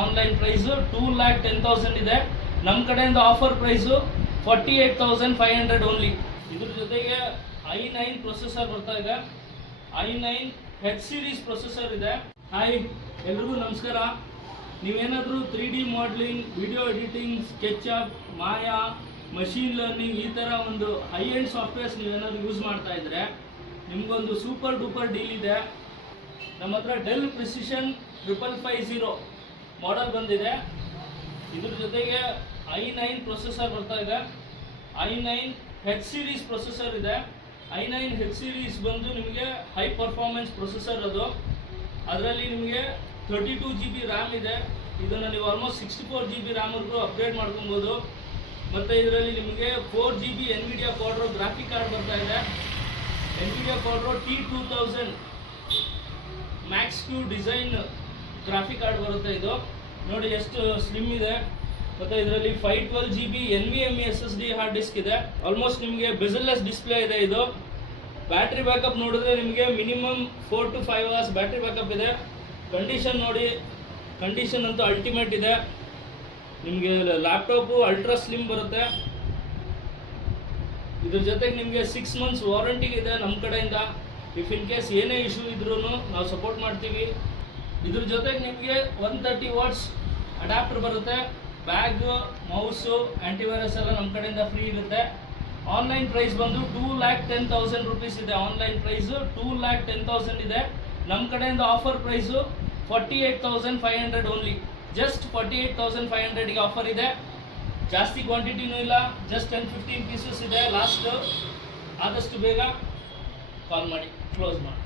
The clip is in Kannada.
ಆನ್ಲೈನ್ ಪ್ರೈಸ್ 2,10,000 ಇದೆ. ನಮ್ಮ ಕಡೆಯಿಂದ ಆಫರ್ ಪ್ರೈಸ್ 48,500 ಓನ್ಲಿ. ಇದ್ರ ಜೊತೆಗೆ i9 ಪ್ರೊಸೆಸರ್ ಬರ್ತಾ ಇದೆ. i9 ಹೆಚ್ ಸೀರೀಸ್ ಪ್ರೊಸೆಸರ್ ಇದೆ. ಹಾಯ್ ಎಲ್ರಿಗೂ ನಮಸ್ಕಾರ. ನೀವೇನಾದರೂ 3D ಮಾಡಲಿಂಗ್, ವಿಡಿಯೋ ಎಡಿಟಿಂಗ್, ಸ್ಕೆಚಪ್, ಮಾಯಾ, ಮಷೀನ್ ಲರ್ನಿಂಗ್ ಈ ಥರ ಒಂದು ಹೈ ಎಂಡ್ ಸಾಫ್ಟ್ವೇರ್ಸ್ ನೀವೇನಾದರೂ ಯೂಸ್ ಮಾಡ್ತಾ ಇದ್ರೆ ನಿಮಗೊಂದು ಸೂಪರ್ ಡೂಪರ್ ಡೀಲ್ ಇದೆ. ನಮ್ಮ ಹತ್ರ ಡೆಲ್ ಪ್ರಿಸಿಷನ್ 5550 ಮಾಡೆಲ್ ಬಂದಿದೆ. ಇದ್ರ ಜೊತೆಗೆ i9 ಪ್ರೊಸೆಸರ್ ಬರ್ತಾ ಇದೆ. i9 ಹೆಚ್ ಸೀರೀಸ್ ಪ್ರೊಸೆಸರ್ ಇದೆ. i9 ಹೆಚ್ ಸೀರೀಸ್ ಬಂದು ನಿಮಗೆ ಹೈ ಪರ್ಫಾರ್ಮೆನ್ಸ್ ಪ್ರೊಸೆಸರ್ ಅದು. ಅದರಲ್ಲಿ ನಿಮಗೆ 32 GB ರ್ಯಾಮ್ ಇದೆ. ಇದನ್ನು ನೀವು ಆಲ್ಮೋಸ್ಟ್ 64 GB ರ್ಯಾಮ್ವರೆಗೂ ಅಪ್ಗ್ರೇಡ್ ಮಾಡ್ಕೊಬೋದು. ಮತ್ತು ಇದರಲ್ಲಿ ನಿಮಗೆ 4 GB NVIDIA Quadro graphic card ಬರ್ತಾ ಇದೆ. NVIDIA Quadro T2000 Max Q design graphic card ಬರುತ್ತೆ. ಇದು ನೋಡಿ ಎಷ್ಟು ಸ್ಲಿಮ್ ಇದೆ. ಮತ್ತು ಇದರಲ್ಲಿ 512 GB NVMe SSD hard disk ಇದೆ. ಆಲ್ಮೋಸ್ಟ್ ನಿಮಗೆ ಬೆಸಲ್ಲೆಸ್ ಡಿಸ್ಪ್ಲೇ ಇದೆ. ಇದು ಬ್ಯಾಟ್ರಿ ಬ್ಯಾಕಪ್ ನೋಡಿದ್ರೆ ನಿಮಗೆ minimum 4 to 5 hours battery backup ಇದೆ. ಕಂಡೀಷನ್ ನೋಡಿ, ಕಂಡೀಷನ್ ಅಂತೂ ಅಲ್ಟಿಮೇಟ್ ಇದೆ. ನಿಮಗೆ ಲ್ಯಾಪ್ಟಾಪು ಅಲ್ಟ್ರಾ ಸ್ಲಿಮ್ ಬರುತ್ತೆ. ಇದ್ರ ಜೊತೆಗೆ ನಿಮಗೆ 6 months ವಾರಂಟಿ ಇದೆ ನಮ್ಮ ಕಡೆಯಿಂದ. ಇಫ್ ಇನ್ ಕೇಸ್ ಏನೇ ಇಶ್ಯೂ ಇದ್ರೂ ನಾವು ಸಪೋರ್ಟ್ ಮಾಡ್ತೀವಿ. ಇದ್ರ ಜೊತೆಗೆ ನಿಮಗೆ 130 watts ಅಡ್ಯಾಪ್ಟರ್ ಬರುತ್ತೆ. ಬ್ಯಾಗು, ಮೌಸು, ಆ್ಯಂಟಿವೈರಸ್ ಎಲ್ಲ ನಮ್ಮ ಕಡೆಯಿಂದ ಫ್ರೀ ಇರುತ್ತೆ. ಆನ್ಲೈನ್ ಪ್ರೈಸ್ ಬಂದು 2,10,000 rupees ಇದೆ. ಆನ್ಲೈನ್ ಪ್ರೈಸು 2,10,000 ಇದೆ. ನಮ್ಮ ಕಡೆಯಿಂದ ಆಫರ್ ಪ್ರೈಸು 48,500 ಓನ್ಲಿ. ಜಸ್ಟ್ 48,500ಗೆ ಆಫರ್ ಇದೆ. ಜಾಸ್ತಿ ಕ್ವಾಂಟಿಟಿನೂ ಇಲ್ಲ, ಜಸ್ಟ್ 10-15 ಪೀಸಸ್ ಇದೆ ಲಾಸ್ಟ್. ಆದಷ್ಟು ಬೇಗ ಕಾಲ್ ಮಾಡಿ ಕ್ಲೋಸ್ ಮಾಡಿ.